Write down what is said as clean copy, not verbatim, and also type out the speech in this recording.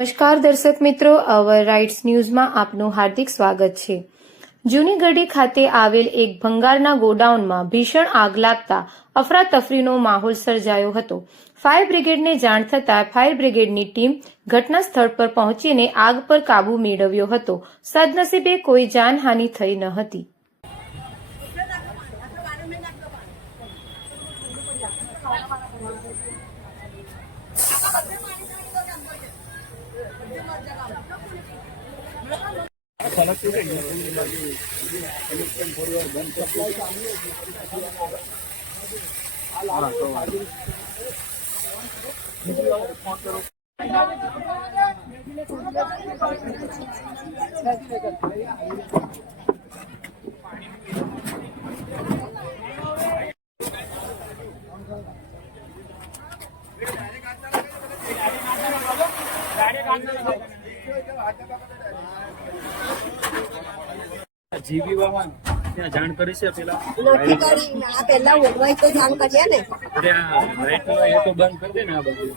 નમસ્કાર દર્શક મિત્રો, અવર રાઇટ્સ ન્યૂઝમાં આપનું હાર્દિક સ્વાગત છે। જૂનીગઢી ખાતે આવેલ એક ભંગારના ગોડાઉનમાં ભીષણ આગ લાગતા અફરાતફરીનો માહોલ સર્જાયો હતો। ફાયર બ્રિગેડને જાણ થતાં ફાયર બ્રિગેડની ટીમ ઘટના સ્થળ પર પહોંચીને આગ પર કાબૂ મેળવ્યો હતો। સદનસીબે કોઈ જાનહાનિ થઈ ન હતી। જીબી વાહન ત્યાં જાણ કરી છે પેલા નથી કરી આ પહેલા ઓળવાય તો જાણ કરીએ ને લાઈટ એ તો બંધ કરી દે ને આ બધું